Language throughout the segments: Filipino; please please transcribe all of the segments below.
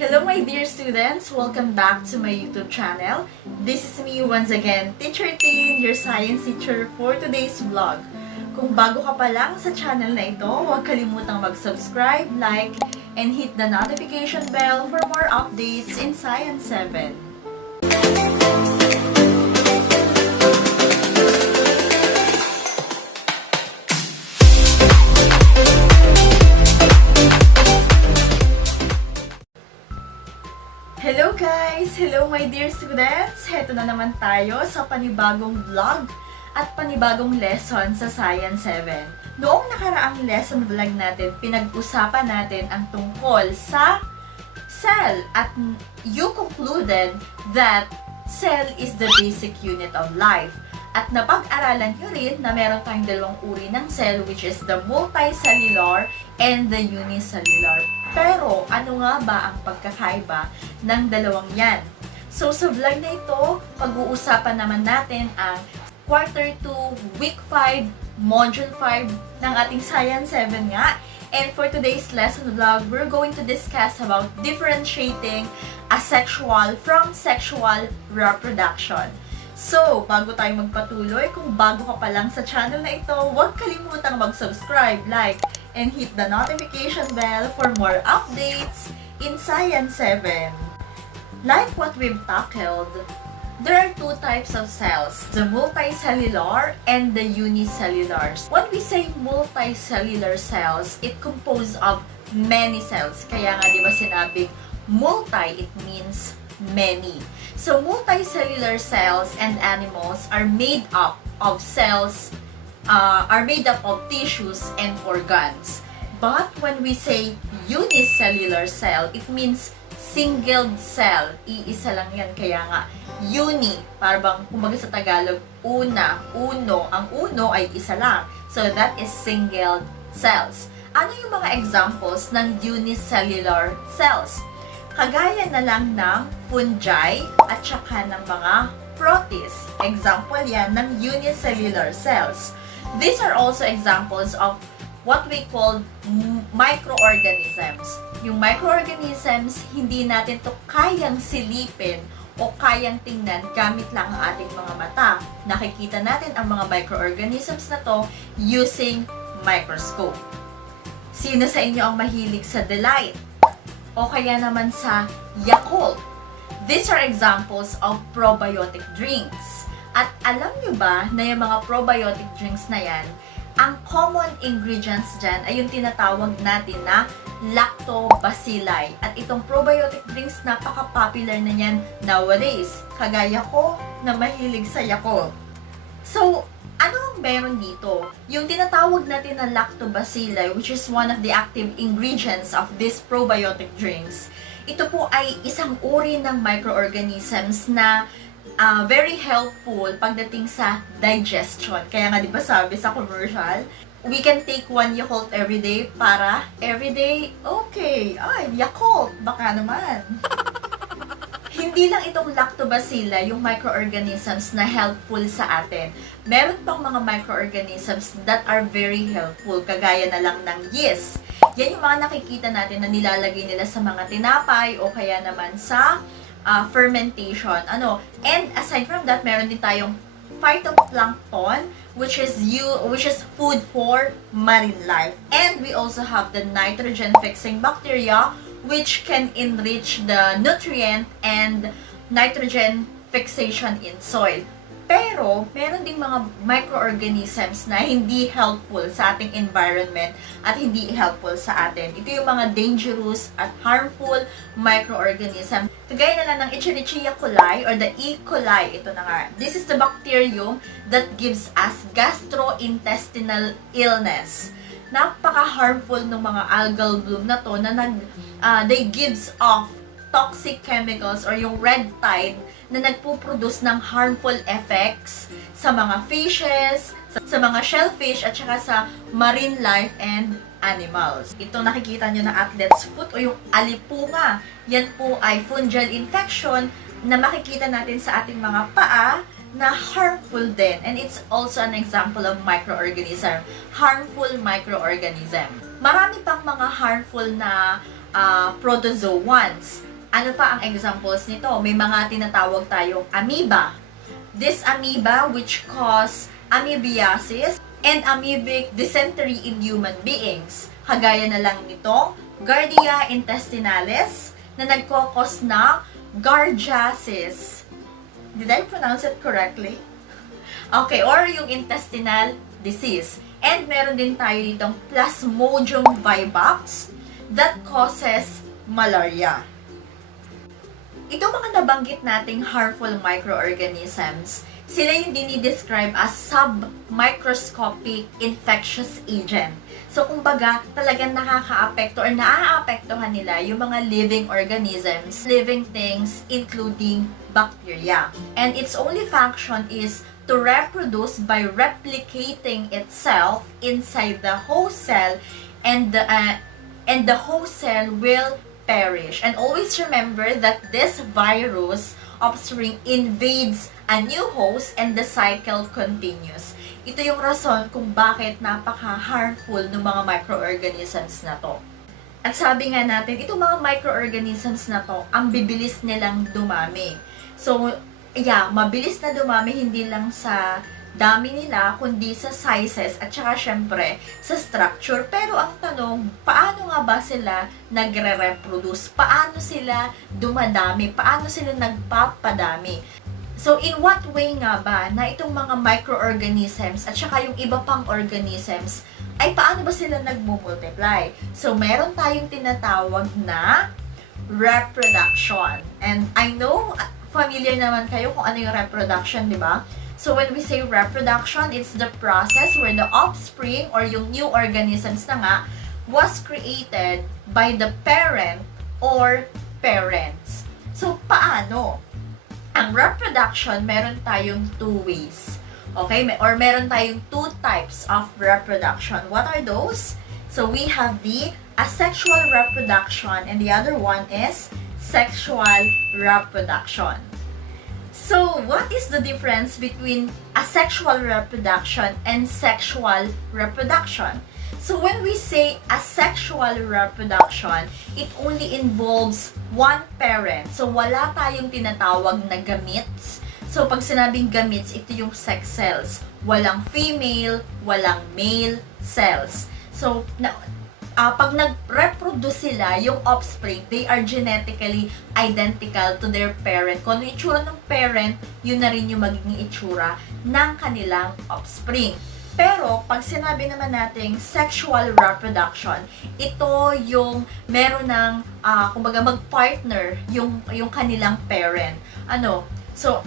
Hello my dear students! Welcome back to my YouTube channel. This is me once again, Teacher Tin, your science teacher for today's vlog. Kung bago ka pa lang sa channel na ito, huwag kalimutang mag-subscribe, like, and hit the notification bell for more updates in Science 7. Hello guys! Hello my dear students! Heto na naman tayo sa panibagong vlog at panibagong lesson sa Science 7. Noong nakaraang lesson vlog natin, pinag-usapan natin ang tungkol sa cell at you concluded that cell is the basic unit of life. At napag-aralan nyo rin na meron tayong dalawang uri ng cell, which is the multicellular and the unicellular. Pero ano nga ba ang pagkakaiba ng dalawang yan? So sa vlog na ito, pag-uusapan naman natin ang Quarter 2, Week 5, Module 5 ng ating Science 7 nga. And for today's lesson vlog, we're going to discuss about differentiating asexual from sexual reproduction. So, bago tayo magpatuloy, kung bago ka pa lang sa channel na ito, huwag kalimutang mag-subscribe, like, and hit the notification bell for more updates in Science 7. Like what we've tackled, there are two types of cells, the multicellular and the unicellular. When we say multicellular cells, it composed of many cells. Kaya nga di ba sinabing multi, it means many. So multicellular cells and animals are made up of cells, are made up of tissues and organs. But when we say unicellular cell, it means single cell. Iisa lang yan. Kaya nga, uni, parang kumbaga sa Tagalog, una, uno. Ang uno ay isa lang. So that is single cells. Ano yung mga examples ng unicellular cells? Kagaya na lang ng fungi at saka ng mga protists. Example yan ng unicellular cells. These are also examples of what we call microorganisms. Yung microorganisms, hindi natin to kayang silipin o kayang tingnan gamit lang ang ating mga mata. Nakikita natin ang mga microorganisms na to using microscope. Sino sa inyo ang mahilig sa Delight? O kaya naman sa Yakult? These are examples of probiotic drinks. At alam nyo ba na yung mga probiotic drinks na yan, ang common ingredients dyan ay yung tinatawag natin na lactobacilli. At itong probiotic drinks, napaka-popular na yan nowadays. Kagaya ko na mahilig sa Yakult. So, ano ang meron dito? Yung tinatawag natin na lactobacilli, which is one of the active ingredients of these probiotic drinks. Ito po ay isang uri ng microorganisms na very helpful pagdating sa digestion. Kaya nga di ba sabi sa commercial, we can take one Yakult everyday para everyday, okay, ay, Yakult, baka naman. Hindi lang itong lactobacilli, yung microorganisms na helpful sa atin. Meron pang mga microorganisms that are very helpful, kagaya na lang ng yeast. Yan yung mga nakikita natin na nilalagay nila sa mga tinapay o kaya naman sa fermentation. And aside from that, meron din tayong phytoplankton, which is food for marine life. And we also have the nitrogen-fixing bacteria, which can enrich the nutrient and nitrogen fixation in soil. Pero, meron ding mga microorganisms na hindi helpful sa ating environment at hindi helpful sa atin. Ito yung mga dangerous at harmful microorganisms. Kagaya na lang ng Escherichia coli or the E. coli. Ito na nga. This is the bacterium that gives us gastrointestinal illness. Napaka-harmful ng mga algal bloom na to na they gives off toxic chemicals or yung red tide na nagpo-produce ng harmful effects sa mga fishes, sa mga shellfish at saka sa marine life and animals. Ito nakikita nyo na athlete's foot o yung alipunga. Yan po ay fungal infection na makikita natin sa ating mga paa na harmful din. And it's also an example of microorganism. Harmful microorganism. Marami pang mga harmful na protozoans. Ano pa ang examples nito? May mga tinatawag tayong amoeba. This amoeba which cause amoebiasis and amoebic dysentery in human beings. Kagaya na lang nito, Giardia intestinalis na nagkokos ng gargiasis. Did I pronounce it correctly? Okay, or yung intestinal disease. And meron din tayo ditong Plasmodium vivax that causes malaria. Itong mga nabanggit nating harmful microorganisms, sila yung dinidescribe as submicroscopic infectious agent. So, kumbaga, talagang nakaka-apekto or naaapektuhan nila yung mga living organisms, living things, including bacteria. And its only function is to reproduce by replicating itself inside the host cell, and the host cell will perish. And always remember that this virus offspring invades a new host and the cycle continues. Ito yung rason kung bakit napaka-harmful ng mga microorganisms na to. At sabi nga natin, itong mga microorganisms na to, ang bibilis nilang dumami. So, mabilis na dumami hindi lang sa dami nila, kundi sa sizes at saka syempre sa structure. Pero ang tanong, paano nga ba sila nagre-reproduce? Paano sila dumadami? Paano sila nagpapadami? So, in what way nga ba na itong mga microorganisms at saka yung iba pang organisms ay paano ba sila nagmumultiply? So, meron tayong tinatawag na reproduction. And I know, familiar naman kayo kung ano yung reproduction, di ba? So, when we say reproduction, it's the process where the offspring or yung new organisms na nga was created by the parent or parents. So, paano? Ang reproduction, meron tayong two ways. Okay? Or meron tayong two types of reproduction. What are those? So, we have the asexual reproduction and the other one is sexual reproduction. So, what is the difference between asexual reproduction and sexual reproduction? So, when we say asexual reproduction, it only involves one parent. So, wala tayong tinatawag na gametes. So, pag sinabing gametes, ito yung sex cells. Walang female, walang male cells. So, pag nag-reproduce sila, yung offspring, they are genetically identical to their parent. Kung ano yung itsura ng parent, yun na rin yung magiging itsura ng kanilang offspring. Pero, pag sinabi naman nating sexual reproduction, ito yung meron ng, kumbaga mag-partner yung kanilang parent. So,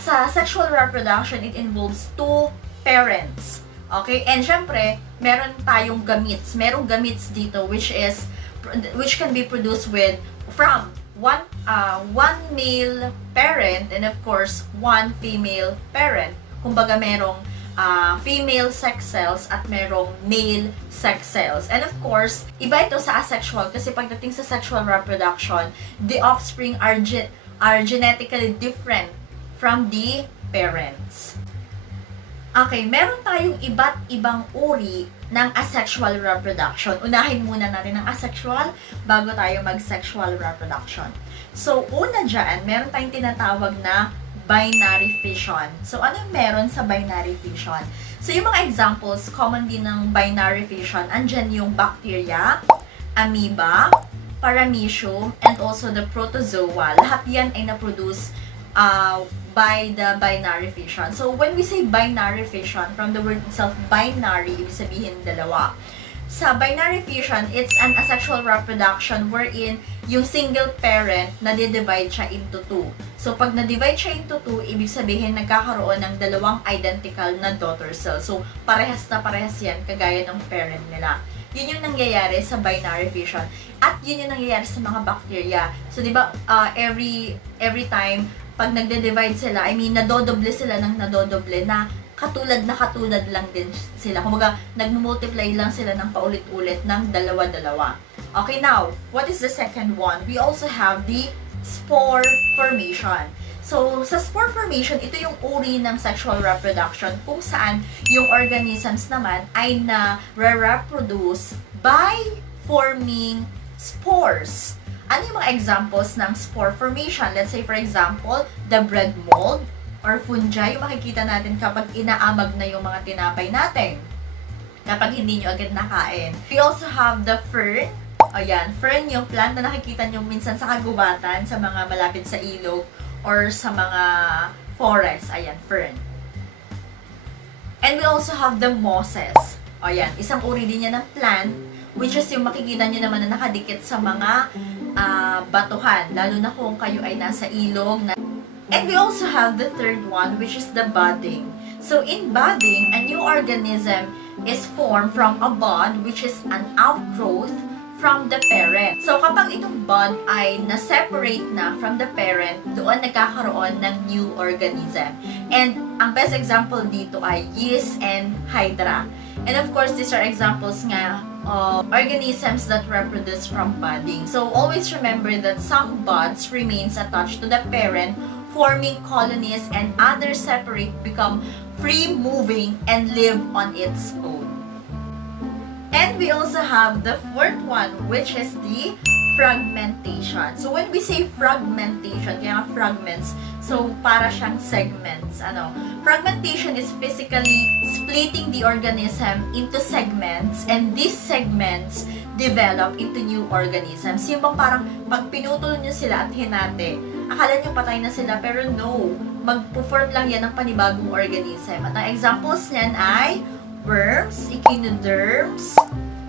sa sexual reproduction, it involves two parents. Okay? And syempre, meron tayong gametes. Merong gametes dito which can be produced from one male parent and of course one female parent. Kumbaga merong female sex cells at merong male sex cells. And of course, iba ito sa asexual kasi pagdating sa sexual reproduction, the offspring are genetically different from the parents. Okay, meron tayong iba't ibang uri ng asexual reproduction. Unahin muna natin ang asexual bago tayo mag-sexual reproduction. So, una dyan, meron tayong tinatawag na binary fission. So, anong meron sa binary fission? So, yung mga examples, common din ng binary fission, andyan yung bacteria, amoeba, paramecium, and also the protozoa. Lahat yan ay na-produce by the binary fission. So, when we say binary fission, from the word itself, binary, ibig sabihin dalawa. Sa binary fission, it's an asexual reproduction wherein yung single parent na-divide siya into two. So, pag na-divide siya into two, ibig sabihin nagkakaroon ng dalawang identical na daughter cell. So, parehas na parehas yan, kagaya ng parent nila. Yun yung nangyayari sa binary fission. At yun yung nangyayari sa mga bacteria. So, di ba, every time, pag nagde-divide sila, nadodoble sila ng nadodoble na katulad lang din sila. Kumbaga, nagmumultiply lang sila ng paulit-ulit ng dalawa-dalawa. Okay, now, what is the second one? We also have the spore formation. So, sa spore formation, ito yung uri ng sexual reproduction kung saan yung organisms naman ay na-reproduce by forming spores. Ano yung mga examples ng spore formation? Let's say, for example, the bread mold or fungi, yung makikita natin kapag inaamag na yung mga tinapay natin. Kapag hindi nyo agad nakain. We also have the fern. Ayan, fern yung plant na nakikita nyo minsan sa kagubatan, sa mga malapit sa ilog, or sa mga forest. Ayan, fern. And we also have the mosses. Ayan, isang uri din yan ng plant, which is yung makikita nyo naman na nakadikit sa mga batuhan, lalo na kung kayo ay nasa ilog. And we also have the third one, which is the budding. So in budding, a new organism is formed from a bud, which is an outgrowth from the parent. So kapag itong bud ay na-separate na from the parent, doon nagkakaroon ng new organism. And ang best example dito ay yeast and hydra. And of course, these are examples nga of organisms that reproduce from budding. So always remember that some buds remains attached to the parent, forming colonies, and others separate, become free-moving, and live on its own. And we also have the fourth one, which is the fragmentation. So when we say fragmentation, kaya nga fragments, so para siyang segments. Fragmentation is physically splitting the organism into segments, and these segments develop into new organisms. Yung bang parang pag pinutol nyo sila at hinati, akala nyo patay na sila, pero no, mag-form lang yan ng panibagong organism. At ang examples niyan ay worms, echinoderms,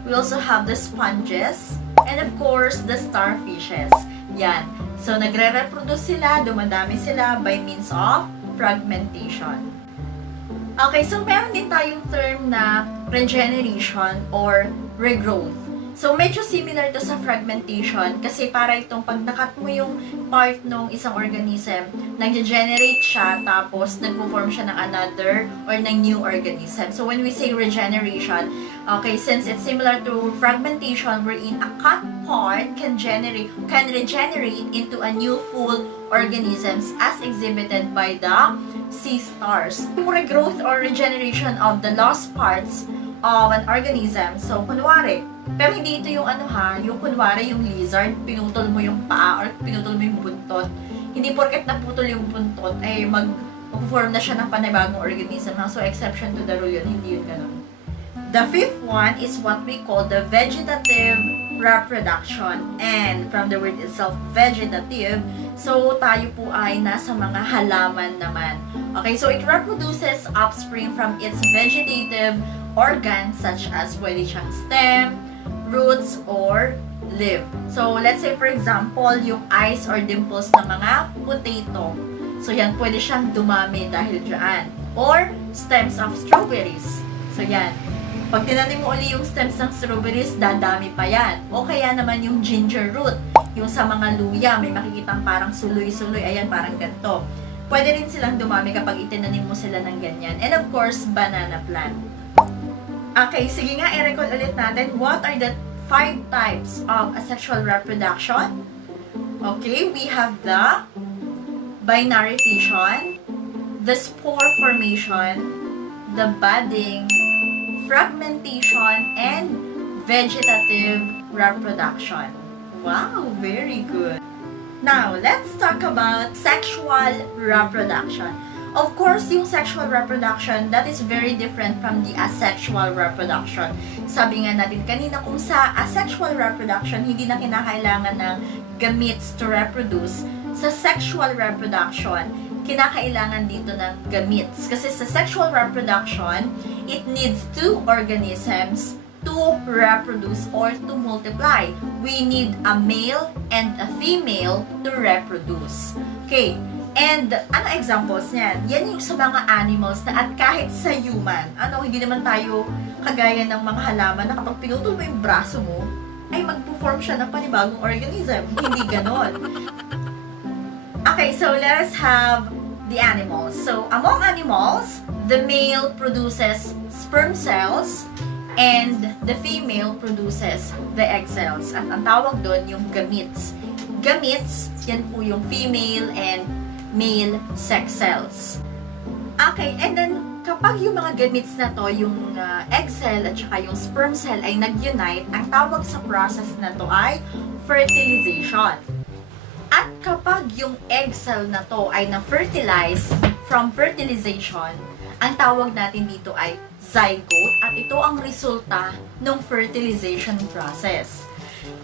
we also have the sponges, and of course, the starfishes. Yan. So, nagre-reproduce sila, dumadami sila by means of fragmentation. Okay, so meron din tayong term na regeneration or regrowth. So, medyo similar to sa fragmentation kasi para itong pag nakat mo yung part ng isang organism, nag-generate siya tapos nag-form siya ng another or ng new organism. So, when we say regeneration, okay, since it's similar to fragmentation wherein a cut part can regenerate into a new full organisms as exhibited by the sea stars. Yung regrowth or regeneration of the lost parts of an organism. So, kunwari, pero hindi ito yung yung kunwari yung lizard, pinutol mo yung paa or pinutol mo yung buntot. Hindi porket naputol yung buntot, ay mag-form na siya ng panibagong organism. So, exception to the rule yun, hindi yun ganun. The fifth one is what we call the vegetative reproduction. And from the word itself, vegetative, so tayo po ay nasa mga halaman naman. Okay, so it reproduces offspring from its vegetative organs such as pwede siyang stem, roots, or leaf. So, let's say for example, yung eyes or dimples ng mga potato. So, yan, pwede siyang dumami dahil dyan. Or, stems of strawberries. So, yan. Pag tinanim mo uli yung stems ng strawberries, dadami pa yan. O kaya naman yung ginger root. Yung sa mga luya, may makikitang parang suloy-suloy. Ayan, parang ganito. Pwede rin silang dumami kapag itinanim mo sila ng ganyan. And of course, banana plant. Okay, sige nga, i-recall ulit natin. What are the 5 types of asexual reproduction? Okay, we have the binary fission, the spore formation, the budding, fragmentation, and vegetative reproduction. Wow, very good. Now, let's talk about sexual reproduction. Of course, yung sexual reproduction, that is very different from the asexual reproduction. Sabi nga natin kanina, kung sa asexual reproduction, hindi na kinakailangan ng gametes to reproduce. Sa sexual reproduction, kinakailangan dito ng gametes. Kasi sa sexual reproduction, it needs 2 organisms to reproduce or to multiply. We need a male and a female to reproduce. Okay. And, ano examples niyan? Yan yung sa mga animals na at kahit sa human, hindi naman tayo kagaya ng mga halaman na kapag pinutol mo yung braso mo, ay magpo-form siya ng panibagong organism. Hindi ganon. Okay, so let us have the animals. So, among animals, the male produces sperm cells and the female produces the egg cells. At ang tawag doon yung gametes. Gametes, yan po yung female and male sex cells. Okay, and then kapag yung mga gametes na to, yung egg cell at saka yung sperm cell ay nag-unite, ang tawag sa process na to ay fertilization. At kapag yung egg cell na to ay na-fertilize from fertilization, ang tawag natin dito ay zygote at ito ang resulta ng fertilization process.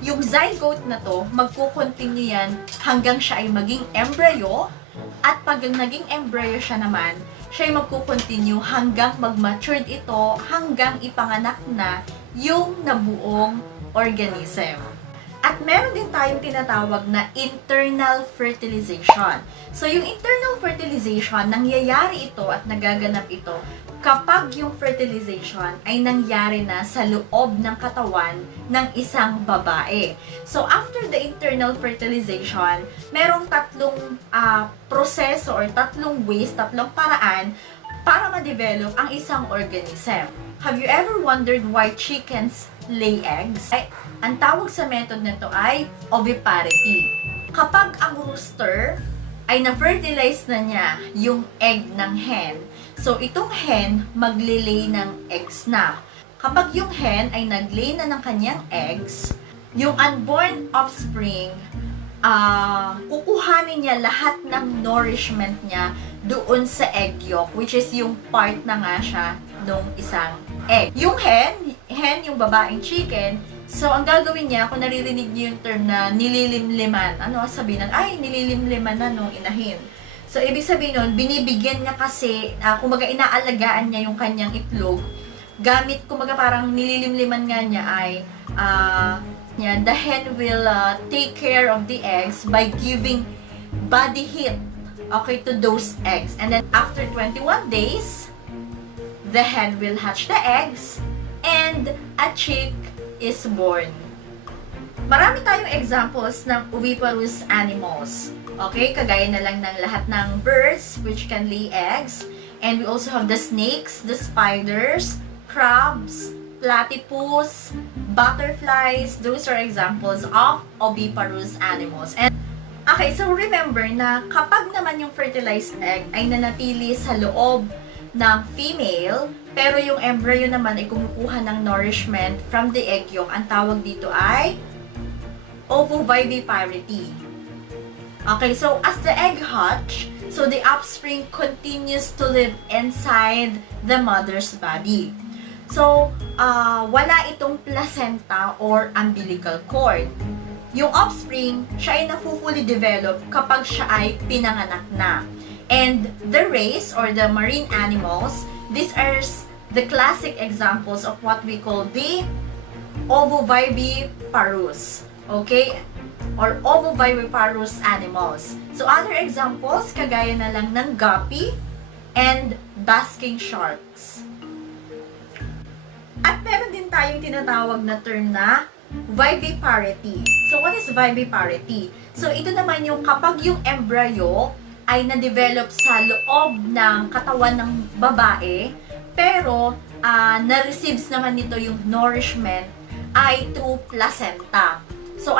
Yung zygote na to, magkukontinue yan hanggang siya ay maging embryo at pag naging embryo siya naman, siya ay magkukontinue hanggang mag-matured ito hanggang ipanganak na yung nabuong organism. At meron din tayong tinatawag na internal fertilization. So, yung internal fertilization, nangyayari ito at nagaganap ito kapag yung fertilization ay nangyari na sa loob ng katawan ng isang babae. So, after the internal fertilization, merong tatlong proseso or tatlong ways, tatlong paraan para ma-develop ang isang organism. Have you ever wondered why chickens lay eggs? Ang tawag sa method nito ay oviparity. Kapag ang rooster ay na-fertilize na niya yung egg ng hen, so itong hen maglilay ng eggs na. Kapag yung hen ay naglay na ng kanyang eggs, yung unborn offspring, kukuhanin niya lahat ng nourishment niya doon sa egg yolk, which is yung part na nga siya nung isang egg. Yung hen, yung babaeng chicken, so ang gagawin niya, kung naririnig niyo yung term na nililimliman, ano sabihin nun? Ay, nililimliman na nung inahin. So, ibig sabihin nun, binibigyan niya kasi, kumbaga inaalagaan niya yung kanyang itlog, gamit, kumbaga parang nililimliman nga niya ay, the hen will take care of the eggs by giving body heat, okay, to those eggs. And then, after 21 days, the hen will hatch the eggs, and a chick is born. Marami tayong examples ng oviparous animals. Okay, kagaya na lang ng lahat ng birds which can lay eggs. And we also have the snakes, the spiders, crabs, platypus, butterflies. Those are examples of oviparous animals. And okay, so remember na kapag naman yung fertilized egg ay nanatili sa loob ng female, pero yung embryo naman ay kumukuha ng nourishment from the egg yolk, ang tawag dito ay ovoviviparity. Okay, so as the egg hatch, so the offspring continues to live inside the mother's body. So, wala itong placenta or umbilical cord. Yung offspring, siya ay na-fully develop kapag siya ay pinanganak na. And the race or the marine animals, these are the classic examples of what we call the ovoviviparous, okay? Or ovoviviparous animals. So other examples, kagaya na lang ng guppy and basking sharks. At meron din tayong tinatawag na term na viviparity. So what is viviparity? So ito naman yung kapag yung embryo ay na-develop sa loob ng katawan ng babae, pero na-receives naman nito yung nourishment ay through placenta. So,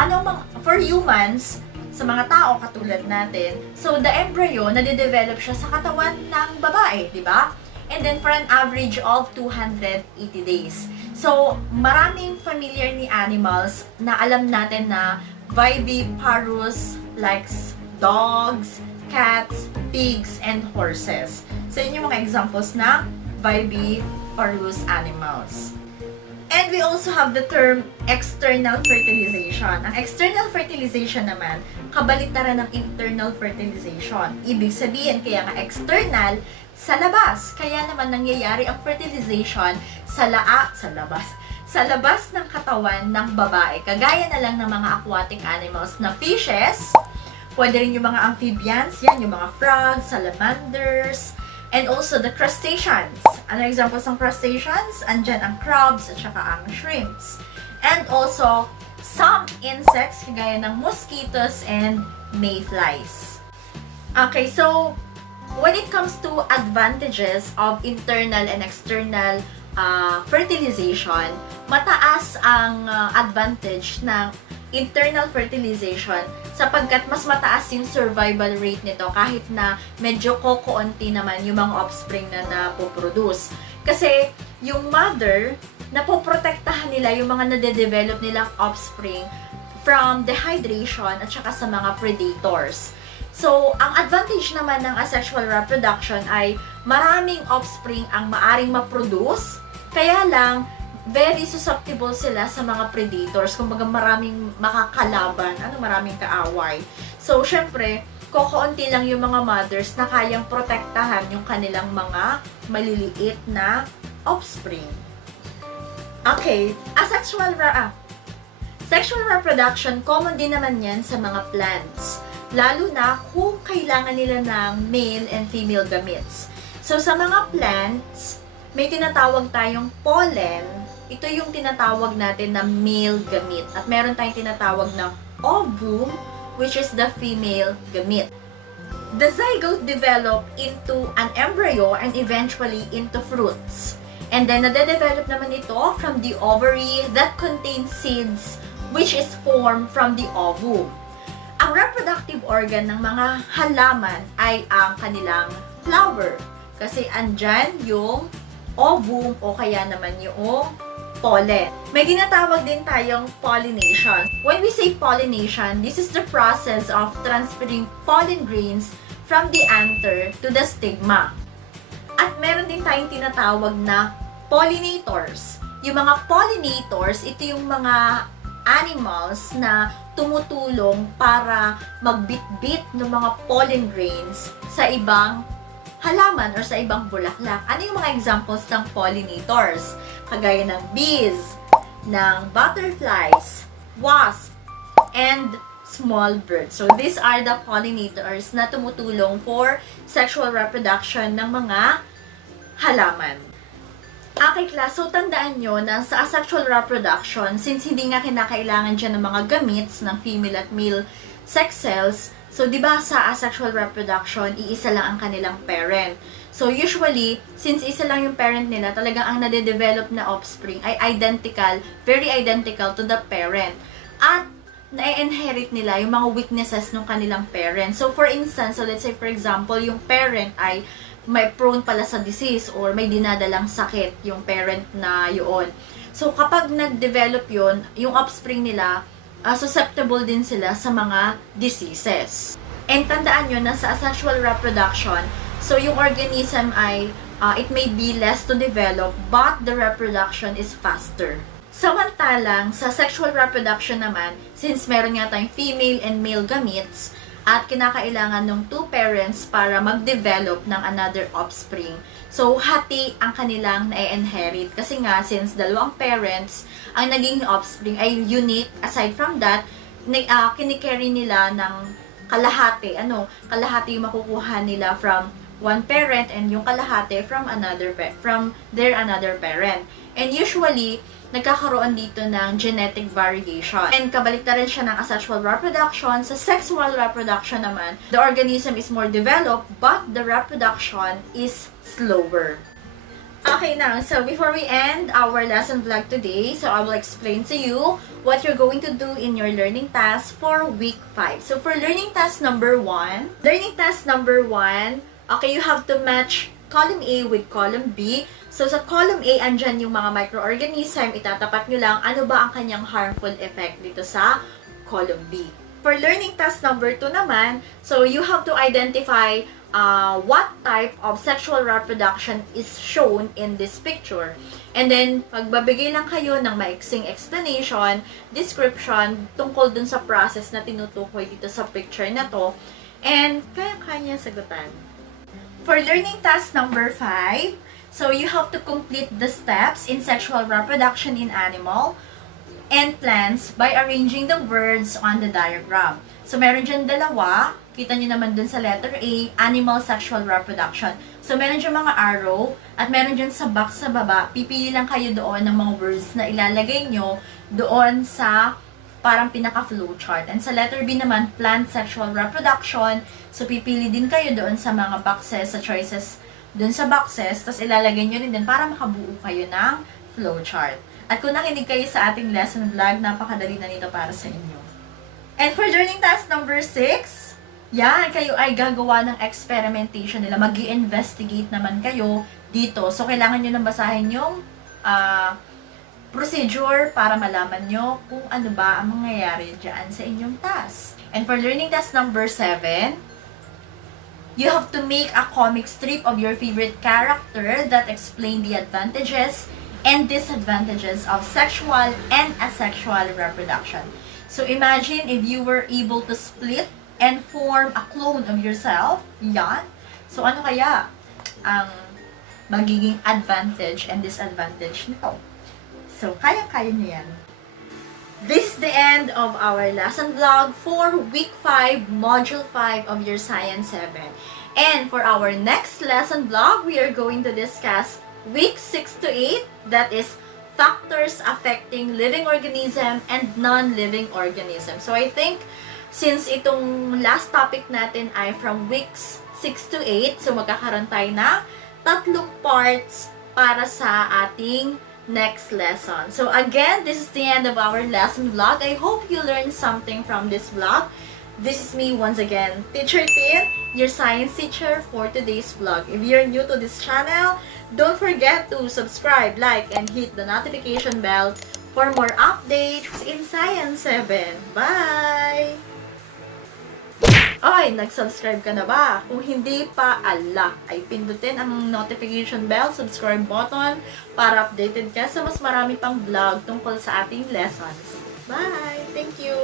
for humans, sa mga tao katulad natin, so the embryo, nade-develop siya sa katawan ng babae, di ba? And then for an average of 280 days. So, maraming familiar ni animals na alam natin na viviparous like dogs, cats, pigs, and horses. So, yun yung mga examples ng viviparous animals. And we also have the term external fertilization. Ang external fertilization naman, kabaliktaran ng internal fertilization. Ibig sabihin, kaya nga external, sa labas. Kaya naman nangyayari ang fertilization sa labas ng katawan ng babae. Kagaya na lang ng mga aquatic animals na fishes, pwede rin yung mga amphibians, yan, yung mga frogs, salamanders, and also the crustaceans. Ano examples ng crustaceans? Andyan ang crabs at saka ang shrimps. And also, some insects, kagaya ng mosquitoes and mayflies. Okay, so, when it comes to advantages of internal and external fertilization, mataas ang advantage ng internal fertilization sapagkat mas mataas yung survival rate nito kahit na medyo kokoonti naman yung mga offspring na napoproduce. Kasi yung mother, napoprotektahan nila yung mga nade-develop nilang offspring from dehydration at saka sa mga predators. So, ang advantage naman ng asexual reproduction ay maraming offspring ang maaring ma-produce, kaya lang, very susceptible sila sa mga predators. Kumbaga maraming makakalaban, maraming kaaway. So, syempre, kokoonti lang yung mga mothers na kayang protektahan yung kanilang mga maliliit na offspring. Okay, sexual reproduction, common din naman yan sa mga plants. Lalo na kung kailangan nila ng male and female gametes. So, sa mga plants, may tinatawag tayong pollen. Ito yung tinatawag natin na male gamete. At meron tayong tinatawag na ovum, which is the female gamete. The zygote develop into an embryo and eventually into fruits. And then, nade-develop naman ito from the ovary that contains seeds, which is formed from the ovum. Ang reproductive organ ng mga halaman ay ang kanilang flower. Kasi andyan yung ovum o kaya naman yung pollen. May tinatawag din tayong pollination. When we say pollination, this is the process of transferring pollen grains from the anther to the stigma. At meron din tayong tinatawag na pollinators. Yung mga pollinators, ito yung mga animals na tumutulong para magbitbit ng mga pollen grains sa ibang halaman or sa ibang bulaklak. Ano yung mga examples ng pollinators? Kagaya ng bees, ng butterflies, wasps, and small birds. So, these are the pollinators na tumutulong for sexual reproduction ng mga halaman. Okay, class. So, tandaan nyo na sa asexual reproduction, since hindi nga kinakailangan dyan ng mga gametes ng female at male sex cells, so, di ba sa asexual reproduction, iisa lang ang kanilang parent. So, usually, since isa lang yung parent nila, talagang ang nade-develop na offspring ay identical, very identical to the parent. At, na-inherit nila yung mga weaknesses ng kanilang parent. So, for instance, so let's say, for example, yung parent ay may prone pala sa disease or may dinadalang sakit yung parent na yun. So, kapag nag-develop yun, yung offspring nila, susceptible din sila sa mga diseases. And tandaan nyo na sa asexual reproduction, so yung organism ay, it may be less to develop, but the reproduction is faster. Samantalang, sa sexual reproduction naman, since meron nga tayong female and male gametes, at kinakailangan ng two parents para mag-develop ng another offspring. So, hati ang kanilang na-inherit. Kasi nga, since dalawang parents, ang naging offspring ay unique. Aside from that, kinikerry nila ng kalahati. Kalahati yung makukuha nila from one parent and yung kalahati from their another parent. And usually, nagkakaroon dito ng genetic variation. And kabaliktaran siya ng asexual reproduction. Sa sexual reproduction naman, the organism is more developed, but the reproduction is slower. Okay now, so before we end our lesson vlog today, so I will explain to you what you're going to do in your learning task for week 5. So for learning task number 1, okay, you have to match column A with column B. So, sa column A, andyan yung mga microorganism. Itatapat nyo lang ano ba ang kanyang harmful effect dito sa column B. For learning task number 2 naman, so you have to identify what type of sexual reproduction is shown in this picture. And then, magbabigay lang kayo ng maiksing explanation, description, tungkol dun sa process na tinutukoy dito sa picture na to. And, kaya-kaya sagutan. For learning task number 5, so you have to complete the steps in sexual reproduction in animal and plants by arranging the words on the diagram. So meron dyan dalawa, kita nyo naman dun sa letter A, animal sexual reproduction. So meron dyan mga arrow, at meron dyan sa box sa baba, pipili lang kayo doon ng mga words na ilalagay nyo doon sa parang pinaka-flowchart. And sa letter B naman, plant sexual reproduction. So pipili din kayo doon sa mga boxes, sa choices dun sa boxes, tapos ilalagay nyo rin din para makabuo kayo ng flowchart. At kung nakinig kayo sa ating lesson vlog, napakadali na nito para sa inyo. And for learning task number 6, yan, kayo ay gagawa ng experimentation nila. Mag-i-investigate naman kayo dito. So, kailangan nyo nang basahin yung procedure para malaman nyo kung ano ba ang mangyayari dyan sa inyong task. And for learning task number 7, you have to make a comic strip of your favorite character that explain the advantages and disadvantages of sexual and asexual reproduction. So imagine if you were able to split and form a clone of yourself. Yan. So ano kaya ang magiging advantage and disadvantage nito? So kaya-kaya nyo yan. This is the end of our lesson vlog for week 5, module 5 of your Science 7. And for our next lesson vlog, we are going to discuss week 6 to 8, that is factors affecting living organism and non-living organism. So I think since itong last topic natin ay from weeks 6 to 8, so magkakaroon tayo na 3 parts para sa ating next lesson. So again, this is the end of our lesson vlog. I hope you learned something from this vlog. This is me once again, Teacher Tin, your science teacher for today's vlog. If you're new to this channel, don't forget to subscribe, like, and hit the notification bell for more updates in Science 7. Bye! Oy, nag-subscribe ka na ba? Kung hindi pa, ay pindutin ang notification bell, subscribe button para updated ka sa mas marami pang vlog tungkol sa ating lessons. Bye! Thank you!